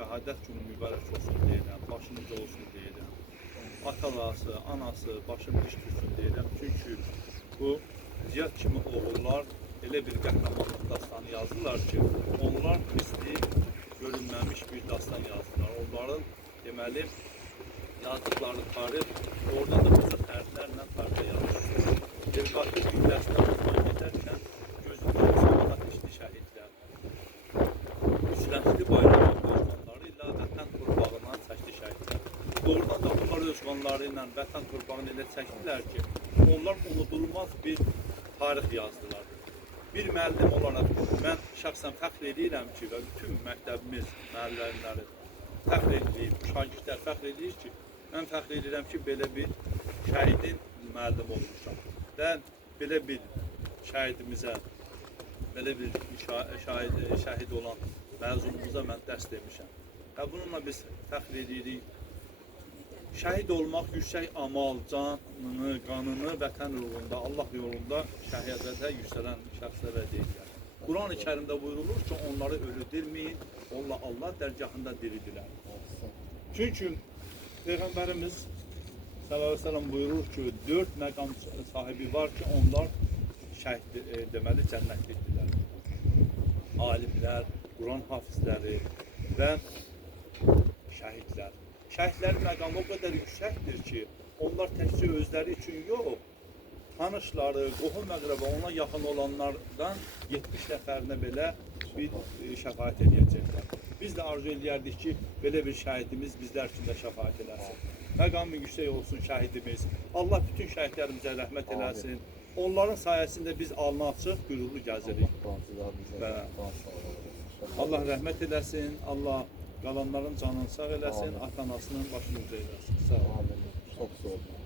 şəhadət günü mübarək olsun deyirəm, başınız olsun deyirəm. Atalası, anası, başım diş tutsun deyirəm. Çünki bu Ziyad kimi oğullar elə bir qəhrəmanlıq dastanı yazdılar ki, onlar misli görünməmiş bir dastan yazdılar. Onların deməli yazdıkları tarix oradan da bizə hərflərlə tarixə yazılır. Qatib illəsinə uzman edərkən gözümüzün sonuna keçdi şəhidlər. Üçlənçli bayrağın qanları ilə vətən torpağından çəkdi şəhidlər. Doğrudan da onlar öz qanları ilə vətən torpağını elə çəkdilər ki, onlar unudulmaz bir tarix yazdılar. Bir müəllim olaraq mən şəxsən fəxr edirəm ki, və bütün məktəbimiz müəllimləri fəxr edir, şagirdlər fəxr edir ki, mən fəxr edirəm ki, belə bir şəhidin müəllim olmuşam. Və belə bir şəhidimizə, belə bir şəhid olan məzunumuza mən dərs demişəm. Və bununla biz fəxr edirik. Şəhid olmaq yüksək amal, canını, qanını vətən uğrunda, Allah yolunda şəhadətə yüksələn şəxslərə deyirlər. Quran-ı Kərimdə buyurulur ki, onları ölü dirməyin, onlar Allah dərgahında diridilər. Çünki Peyğəmbərimiz sallallahu əleyhi və səlləm buyurur ki, 4 məqam sahibi var ki, onlar şəhid deməli cənnətlikdirlər. Alimlər, Quran hafizləri və şəhidlər. Şəhidlərin məqamı o qədər yüksəkdir ki, onlar təkcə özləri üçün yox, tanışları, qohum-əqrəba, ona yaxın olanlardan 70 nəfərinə belə bir şəfaət edəcəklər. Biz də arzu edərdik ki, belə bir şəhidimiz bizlər üçün də şəfaət eləsin. Məqamı yüksək olsun şəhidimiz. Allah bütün şəhidlərimizə rəhmət eləsin. Onların sayəsində biz alnı açıq, qürurlu gəzirik. Allah rəhmət eləsin. Allah qalanların canını sağ eləsin. Ata-anasının başını uca eləsin. Sağ olun. Çok sağ olun.